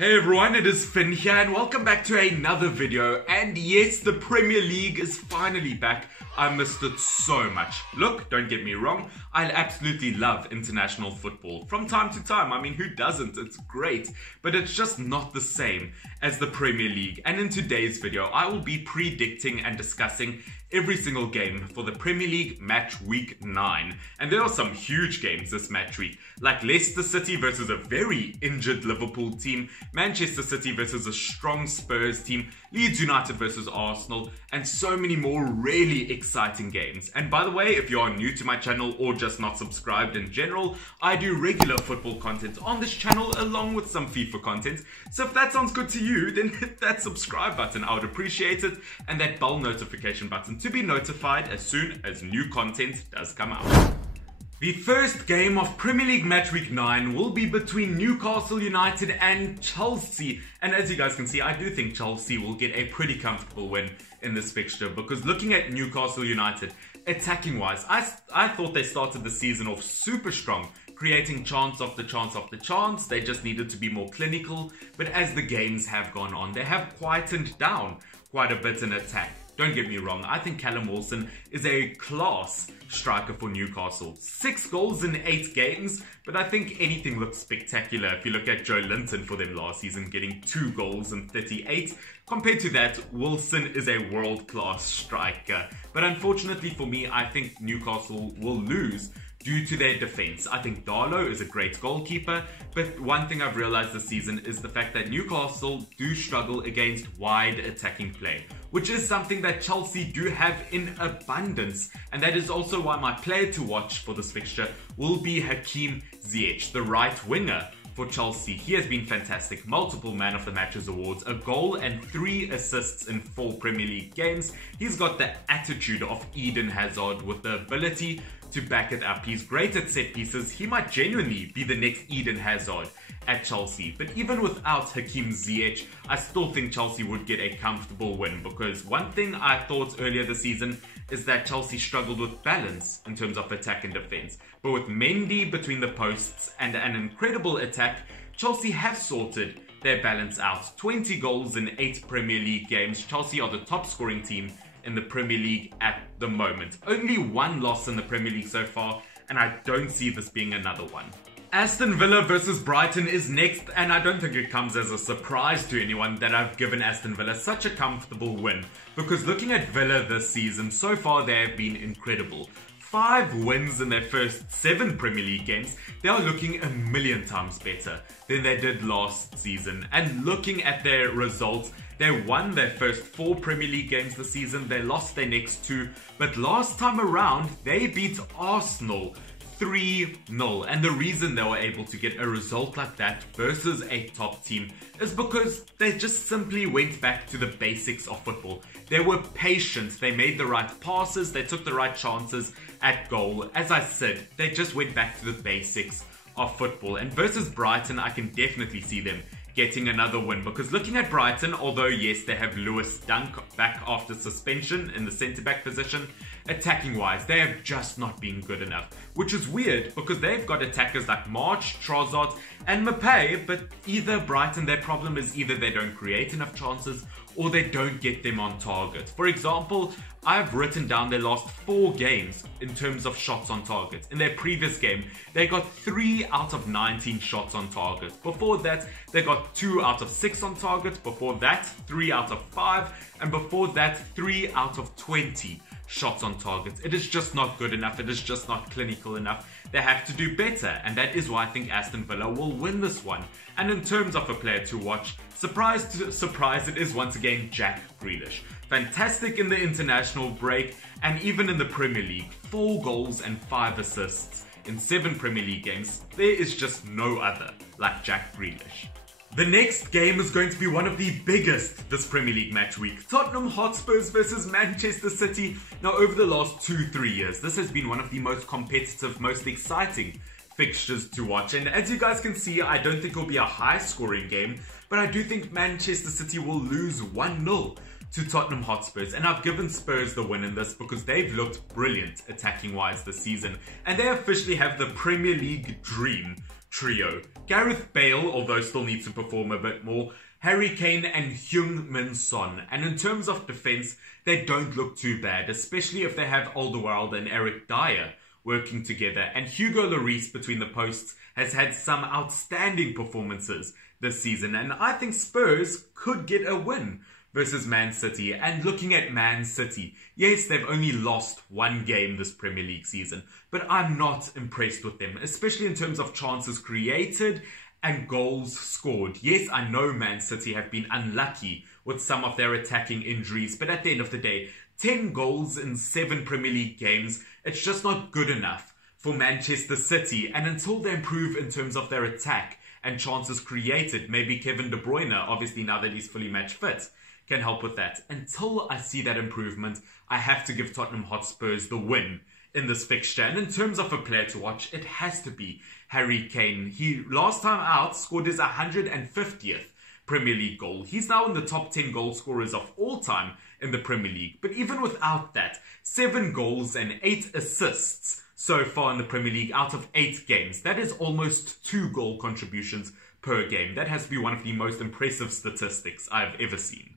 Hey everyone, it is Finn here and welcome back to another video. And yes, the Premier League is finally back. I missed it so much. Look, don't get me wrong, I absolutely love international football. From time to time, I mean, who doesn't? It's great. But it's just not the same as the Premier League. And in today's video, I will be predicting and discussing every single game for the Premier League match week 9. And there are some huge games this match week, like Leicester City versus a very injured Liverpool team, Manchester City versus a strong Spurs team, Leeds United versus Arsenal, and so many more really exciting games. And by the way, if you are new to my channel or just not subscribed in general, I do regular football content on this channel along with some FIFA content. So if that sounds good to you, then hit that subscribe button, I would appreciate it, and that bell notification button to be notified as soon as new content does come out. The first game of Premier League match week 9 will be between Newcastle United and Chelsea. And as you guys can see, I do think Chelsea will get a pretty comfortable win in this fixture, because looking at Newcastle United, attacking wise, I thought they started the season off super strong, creating chance after chance after chance. They just needed to be more clinical, but as the games have gone on, they have quietened down quite a bit in attack. Don't get me wrong, I think Callum Wilson is a class striker for Newcastle. 6 goals in 8 games, but I think anything looks spectacular if you look at Joe Linton for them last season, getting 2 goals in 38. Compared to that, Wilson is a world-class striker. But unfortunately for me, I think Newcastle will lose due to their defense. I think Darlow is a great goalkeeper, but one thing I've realized this season is the fact that Newcastle do struggle against wide attacking play, which is something that Chelsea do have in abundance. And that is also why my player to watch for this fixture will be Hakim Ziyech, the right winger for Chelsea. He has been fantastic. Multiple Man of the Matches awards, a goal and 3 assists in 4 Premier League games. He's got the attitude of Eden Hazard with the ability to back it up. He's great at set pieces. He might genuinely be the next Eden Hazard at Chelsea. But even without Hakim Ziyech, I still think Chelsea would get a comfortable win, because one thing I thought earlier this season is that Chelsea struggled with balance in terms of attack and defense. But with Mendy between the posts and an incredible attack, Chelsea have sorted their balance out. 20 goals in 8 Premier League games. Chelsea are the top scoring team in the Premier League at the moment. Only 1 loss in the Premier League so far, and I don't see this being another one. Aston Villa versus Brighton is next, and I don't think it comes as a surprise to anyone that I've given Aston Villa such a comfortable win, because looking at Villa this season, so far they have been incredible. 5 wins in their first 7 Premier League games. They are looking a million times better than they did last season. And looking at their results, they won their first 4 Premier League games this season. They lost their next 2. But last time around, they beat Arsenal 3-0. And the reason they were able to get a result like that versus a top team is because they just simply went back to the basics of football. They were patient, they made the right passes, they took the right chances at goal. As I said, they just went back to the basics of football. And versus Brighton, I can definitely see them getting another win, because looking at Brighton, although yes, they have Lewis Dunk back after suspension in the centre-back position, attacking wise, they have just not been good enough, which is weird because they've got attackers like March, Trossard and Maupay, but either Brighton, their problem is either they don't create enough chances or they don't get them on target. For example, I've written down their last 4 games in terms of shots on target. In their previous game, they got 3 out of 19 shots on target. Before that, they got 2 out of 6 on target. Before that, 3 out of 5. And before that, 3 out of 20 shots on target. It is just not good enough. It is just not clinical enough. They have to do better, and that is why I think Aston Villa will win this one. And in terms of a player to watch, surprise to surprise, it is once again Jack Grealish. Fantastic in the international break, and even in the Premier League, 4 goals and 5 assists in 7 Premier League games. There is just no other like Jack Grealish. The next game is going to be one of the biggest this Premier League match week. Tottenham Hotspurs versus Manchester City. Now, over the last 2-3 years, this has been one of the most competitive, most exciting fixtures to watch. And as you guys can see, I don't think it'll be a high-scoring game, but I do think Manchester City will lose 1-0 to Tottenham Hotspurs. And I've given Spurs the win in this because they've looked brilliant attacking-wise this season. And they officially have the Premier League dream trio. Gareth Bale, although still needs to perform a bit more, Harry Kane and Heung-min Son. And in terms of defence, they don't look too bad, especially if they have Alderweireld and Eric Dyer working together. And Hugo Lloris between the posts has had some outstanding performances this season. And I think Spurs could get a win versus Man City. And looking at Man City, yes, they've only lost one game this Premier League season, but I'm not impressed with them, especially in terms of chances created and goals scored. Yes, I know Man City have been unlucky with some of their attacking injuries, but at the end of the day, 10 goals in 7 Premier League games, it's just not good enough for Manchester City. And until they improve in terms of their attack and chances created, maybe Kevin De Bruyne, obviously now that he's fully match fit, can help with that. Until I see that improvement, I have to give Tottenham Hotspurs the win in this fixture. And in terms of a player to watch, it has to be Harry Kane. He, last time out, scored his 150th Premier League goal. He's now in the top 10 goal scorers of all time in the Premier League. But even without that, 7 goals and 8 assists so far in the Premier League out of 8 games. That is almost 2 goal contributions per game. That has to be one of the most impressive statistics I've ever seen.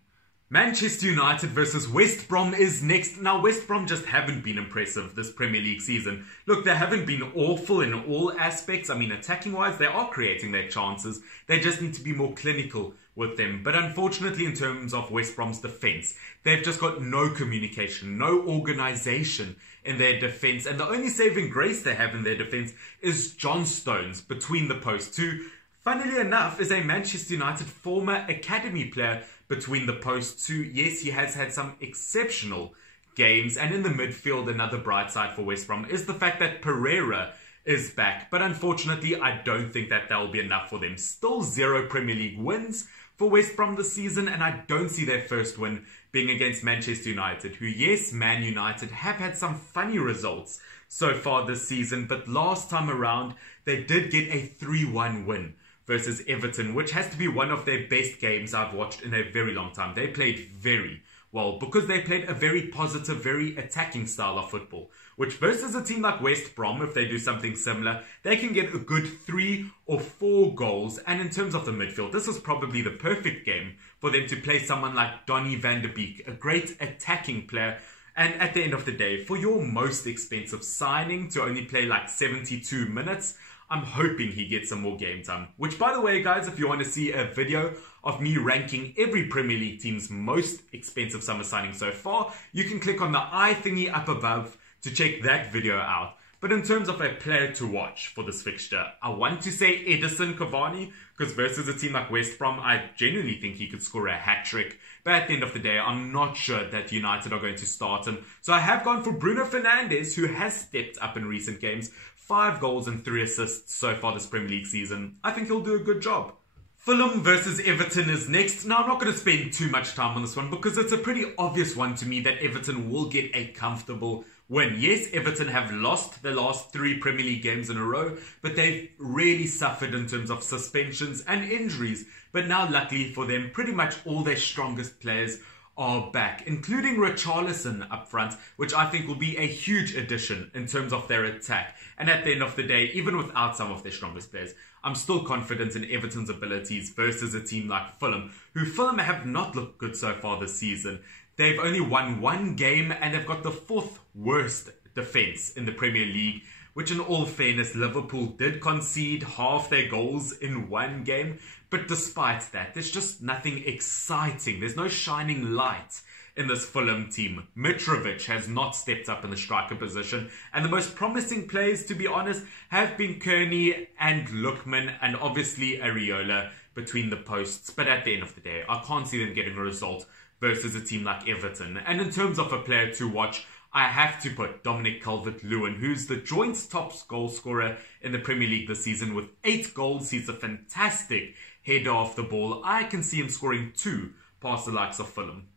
Manchester United versus West Brom is next. Now, West Brom just haven't been impressive this Premier League season. Look, they haven't been awful in all aspects. I mean, attacking-wise, they are creating their chances. They just need to be more clinical with them. But unfortunately, in terms of West Brom's defence, they've just got no communication, no organisation in their defence. And the only saving grace they have in their defence is John Stones between the posts, who, funnily enough, is a Manchester United former academy player between the posts, who, yes, he has had some exceptional games. And in the midfield, another bright side for West Brom is the fact that Pereira is back. But unfortunately, I don't think that will be enough for them. Still 0 Premier League wins for West Brom this season, and I don't see their first win being against Manchester United, who, yes, Man United have had some funny results so far this season, but last time around, they did get a 3-1 win versus Everton, which has to be one of their best games I've watched in a very long time. They played very well because they played a very positive, very attacking style of football, which versus a team like West Brom, if they do something similar, they can get a good 3 or 4 goals. And in terms of the midfield, this is probably the perfect game for them to play someone like Donny van de Beek, a great attacking player. And at the end of the day, for your most expensive signing to only play like 72 minutes, I'm hoping he gets some more game time. Which, by the way, guys, if you want to see a video of me ranking every Premier League team's most expensive summer signing so far, you can click on the eye thingy up above to check that video out. But in terms of a player to watch for this fixture, I want to say Edinson Cavani, because versus a team like West Brom, I genuinely think he could score a hat-trick. But at the end of the day, I'm not sure that United are going to start him. So I have gone for Bruno Fernandes, who has stepped up in recent games. 5 goals and 3 assists so far this Premier League season. I think he'll do a good job. Fulham versus Everton is next. Now, I'm not going to spend too much time on this one because it's a pretty obvious one to me that Everton will get a comfortable win. Yes, Everton have lost their last 3 Premier League games in a row, but they've really suffered in terms of suspensions and injuries. But now, luckily for them, pretty much all their strongest players are back, including Richarlison up front, which I think will be a huge addition in terms of their attack. And at the end of the day, even without some of their strongest players, I'm still confident in Everton's abilities versus a team like Fulham, who Fulham have not looked good so far this season. They've only won 1 game and they've got the 4th worst defence in the Premier League, which in all fairness, Liverpool did concede half their goals in 1 game. But despite that, there's just nothing exciting. There's no shining light in this Fulham team. Mitrovic has not stepped up in the striker position. And the most promising players, to be honest, have been Kearney and Lookman and obviously Areola between the posts. But at the end of the day, I can't see them getting a result versus a team like Everton. And in terms of a player to watch, I have to put Dominic Calvert-Lewin, who's the joint top goal scorer in the Premier League this season with 8 goals. He's a fantastic header off the ball. I can see him scoring 2 past the likes of Fulham.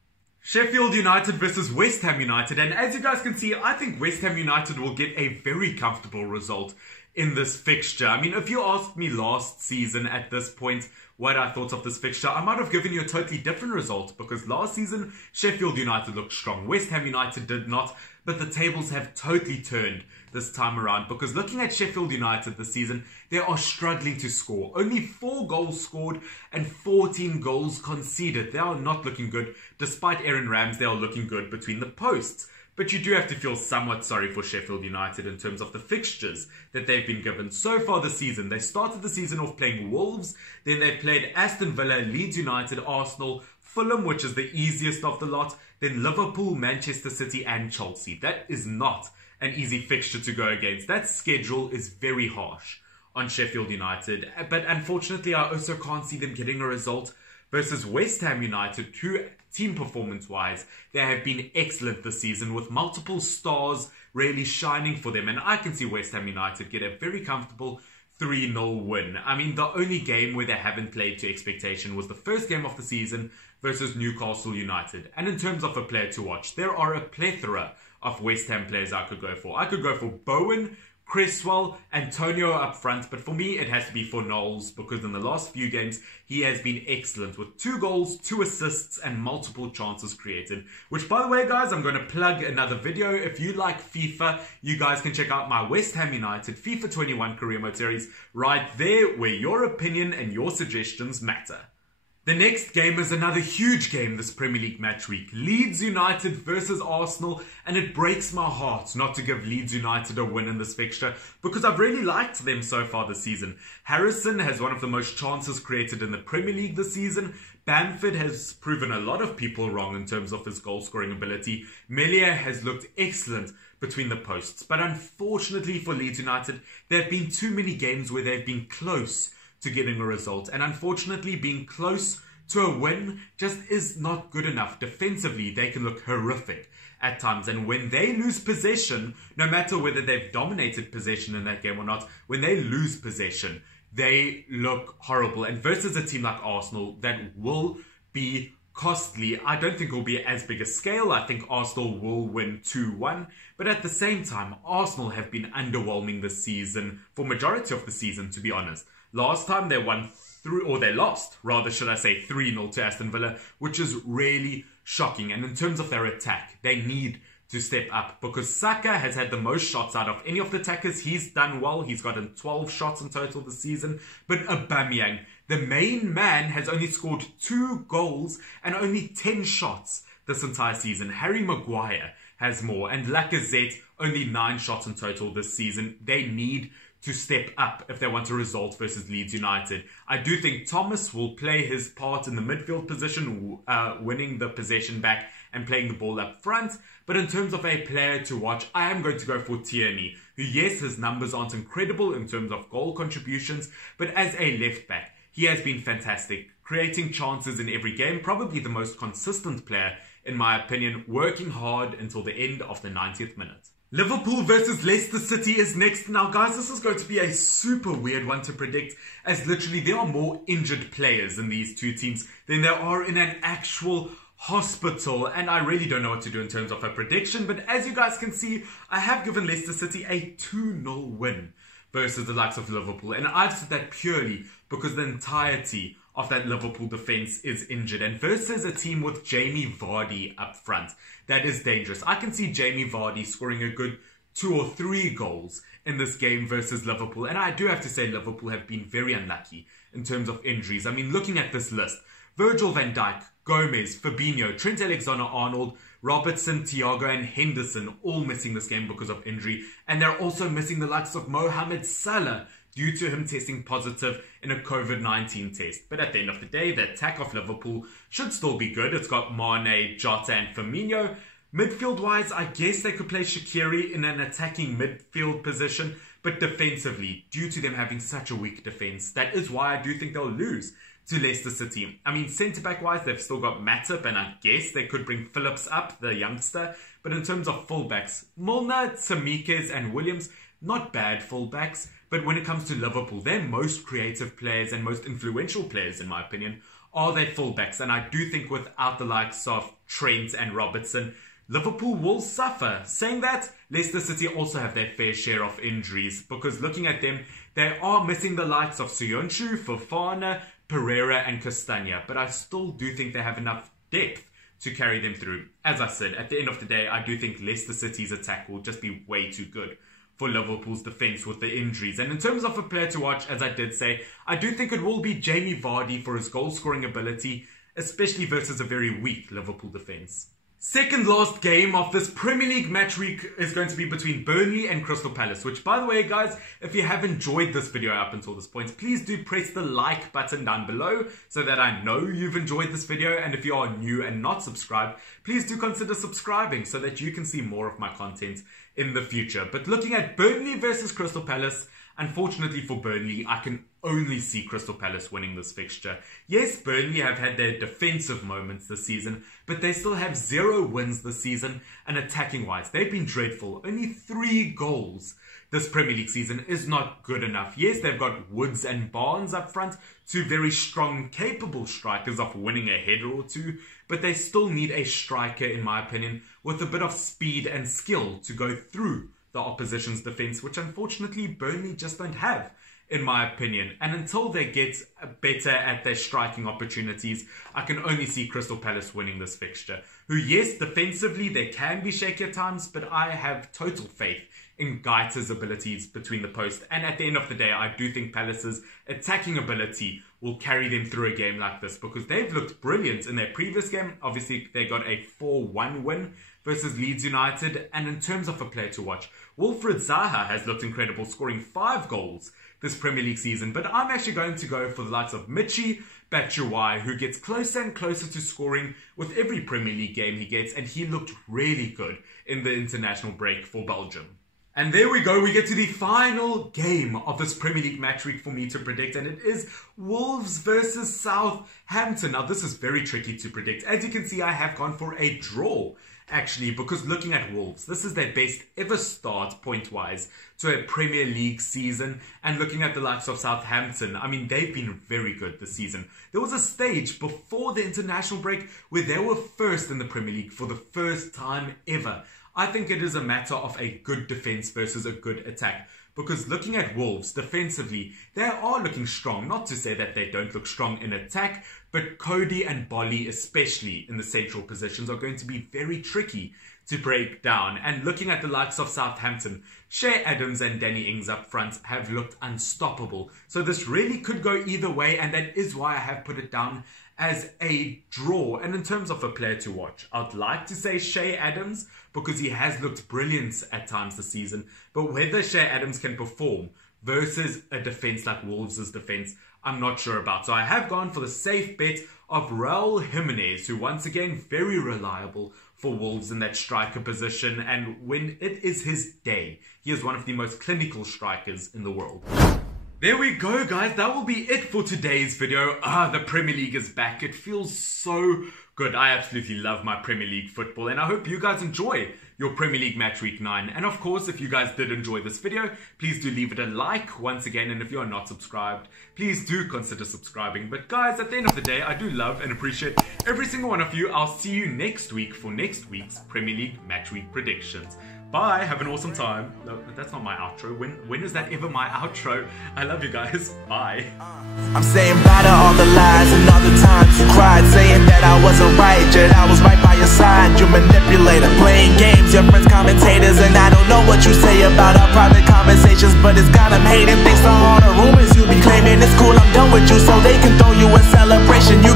Sheffield United versus West Ham United. And as you guys can see, I think West Ham United will get a very comfortable result in this fixture. I mean, if you asked me last season at this point what I thought of this fixture, I might have given you a totally different result, because last season Sheffield United looked strong, West Ham United did not, but the tables have totally turned this time around, because looking at Sheffield United this season, they are struggling to score. Only 4 goals scored and 14 goals conceded. They are not looking good. Despite Aaron Ramsdale looking good between the posts. But you do have to feel somewhat sorry for Sheffield United in terms of the fixtures that they've been given so far this season. They started the season off playing Wolves, then they played Aston Villa, Leeds United, Arsenal, Fulham, which is the easiest of the lot, then Liverpool, Manchester City and Chelsea. That is not an easy fixture to go against. That schedule is very harsh on Sheffield United. But unfortunately, I also can't see them getting a result versus West Ham United, who, team performance-wise, they have been excellent this season, with multiple stars really shining for them. And I can see West Ham United get a very comfortable 3-0 win. I mean, the only game where they haven't played to expectation was the first game of the season versus Newcastle United. And in terms of a player to watch, there are a plethora of West Ham players I could go for. I could go for Bowen, Cresswell, Antonio up front, but for me it has to be for Knowles, because in the last few games he has been excellent with 2 goals, 2 assists and multiple chances created. Which, by the way guys, I'm going to plug another video. If you like FIFA, you guys can check out my West Ham United FIFA 21 career mode series right there, where your opinion and your suggestions matter. The next game is another huge game this Premier League match week. Leeds United versus Arsenal, and it breaks my heart not to give Leeds United a win in this fixture, because I've really liked them so far this season. Harrison has one of the most chances created in the Premier League this season. Bamford has proven a lot of people wrong in terms of his goal scoring ability. Melia has looked excellent between the posts, but unfortunately for Leeds United, there have been too many games where they've been close to getting a result, and unfortunately being close to a win just is not good enough. Defensively, they can look horrific at times, and when they lose possession, no matter whether they've dominated possession in that game or not, when they lose possession, they look horrible. And versus a team like Arsenal, that will be costly. I don't think it will be as big a scale. I think Arsenal will win 2-1. But at the same time, Arsenal have been underwhelming this season, for majority of the season, to be honest. Last time they won they lost, rather should I say, 3-0 to Aston Villa, which is really shocking. And in terms of their attack, they need to step up, because Saka has had the most shots out of any of the attackers. He's done well. He's gotten 12 shots in total this season. But Aubameyang, the main man, has only scored 2 goals and only 10 shots this entire season. Harry Maguire has more, and Lacazette only 9 shots in total this season. They need to step up if they want a result versus Leeds United. I do think Thomas will play his part in the midfield position, winning the possession back and playing the ball up front. But in terms of a player to watch, I am going to go for Tierney, who, yes, his numbers aren't incredible in terms of goal contributions, but as a left back, he has been fantastic, creating chances in every game, probably the most consistent player in my opinion, working hard until the end of the 90th minute. Liverpool versus Leicester City is next. Now guys, this is going to be a super weird one to predict, as literally there are more injured players in these two teams than there are in an actual hospital, and I really don't know what to do in terms of a prediction. But as you guys can see, I have given Leicester City a 2-0 win versus the likes of Liverpool, and I've said that purely because the entirety of that Liverpool defense is injured, and versus a team with Jamie Vardy up front, that is dangerous. I can see Jamie Vardy scoring a good 2 or 3 goals in this game versus Liverpool, and I do have to say Liverpool have been very unlucky in terms of injuries. I mean, looking at this list, Virgil van Dijk, Gomez, Fabinho, Trent Alexander-Arnold, Robertson, Thiago and Henderson all missing this game because of injury, and they're also missing the likes of Mohamed Salah due to him testing positive in a COVID-19 test. But at the end of the day, the attack of Liverpool should still be good. It's got Mane, Jota and Firmino. Midfield-wise, I guess they could play Shaqiri in an attacking midfield position, but defensively, due to them having such a weak defense, that is why I do think they'll lose to Leicester City. I mean, centre-back-wise, they've still got Matip, and I guess they could bring Phillips up, the youngster. But in terms of fullbacks, Milner, Tsimikas and Williams, not bad fullbacks. But when it comes to Liverpool, their most creative players and most influential players, in my opinion, are their fullbacks. And I do think without the likes of Trent and Robertson, Liverpool will suffer. Saying that, Leicester City also have their fair share of injuries, because looking at them, they are missing the likes of Soyuncu, Fofana, Pereira and Castagna, but I still do think they have enough depth to carry them through. As I said, at the end of the day, I do think Leicester City's attack will just be way too good for Liverpool's defence with the injuries. And in terms of a player to watch, as I did say, I do think it will be Jamie Vardy for his goal-scoring ability, especially versus a very weak Liverpool defence. Second last game of this Premier League match week is going to be between Burnley and Crystal Palace, which, by the way, guys, if you have enjoyed this video up until this point, please do press the like button down below so that I know you've enjoyed this video. And if you are new and not subscribed, please do consider subscribing so that you can see more of my content in the future. But looking at Burnley versus Crystal Palace, unfortunately for Burnley, I can only see Crystal Palace winning this fixture. Yes, Burnley have had their defensive moments this season, but they still have 0 wins this season, and attacking-wise, they've been dreadful. Only 3 goals this Premier League season is not good enough. Yes, they've got Woods and Barnes up front, 2 very strong, capable strikers of winning a header or 2, but they still need a striker, in my opinion, with a bit of speed and skill to go through the opposition's defence, which unfortunately Burnley just don't have, in my opinion. And until they get better at their striking opportunities, I can only see Crystal Palace winning this fixture. Who, yes, defensively they can be shaky at times, but I have total faith in Gaeta's abilities between the posts. And at the end of the day, I do think Palace's attacking ability will carry them through a game like this, because they've looked brilliant in their previous game. Obviously, they got a 4-1 win versus Leeds United. And in terms of a player to watch, Wilfried Zaha has looked incredible, scoring 5 goals this Premier League season. But I'm actually going to go for the likes of Michy Batshuayi, who gets closer and closer to scoring with every Premier League game he gets, and he looked really good in the international break for Belgium. And there we go, we get to the final game of this Premier League match week for me to predict, and it is Wolves versus Southampton. Now, this is very tricky to predict. As you can see, I have gone for a draw, actually, because looking at Wolves, this is their best ever start point-wise to a Premier League season. And looking at the likes of Southampton, I mean, they've been very good this season. There was a stage before the international break where they were first in the Premier League for the first time ever. I think it is a matter of a good defense versus a good attack. Because looking at Wolves defensively, they are looking strong. Not to say that they don't look strong in attack, but Cody and Bolly, especially in the central positions, are going to be very tricky to break down. And looking at the likes of Southampton, Shea Adams and Danny Ings up front have looked unstoppable. So this really could go either way, and that is why I have put it down as a draw. And in terms of a player to watch, I'd like to say Shea Adams, because he has looked brilliant at times this season. But whether Shea Adams can perform versus a defence like Wolves' defence, I'm not sure about. So I have gone for the safe bet of Raul Jimenez, who once again, very reliable for Wolves in that striker position. And when it is his day, he is one of the most clinical strikers in the world. There we go, guys. That will be it for today's video. The Premier League is back. It feels so good. I absolutely love my Premier League football, and I hope you guys enjoy your Premier League Match Week 9. And of course, if you guys did enjoy this video, please do leave it a like once again. And if you are not subscribed, please do consider subscribing. But guys, at the end of the day, I do love and appreciate every single one of you. I'll see you next week for next week's Premier League Match Week predictions. Bye, have an awesome time. No, that's not my outro. When is that ever my outro? I love you guys. Bye. I'm saying bye to all the lies and all the times you cried, saying that I wasn't right, yet I was right by your side. You manipulator, playing games, your friends commentators, and I don't know what you say about our private conversations, but it's got them hating. Thanks to all the rumors you be claiming. It's cool, I'm done with you, so they can throw you a celebration. You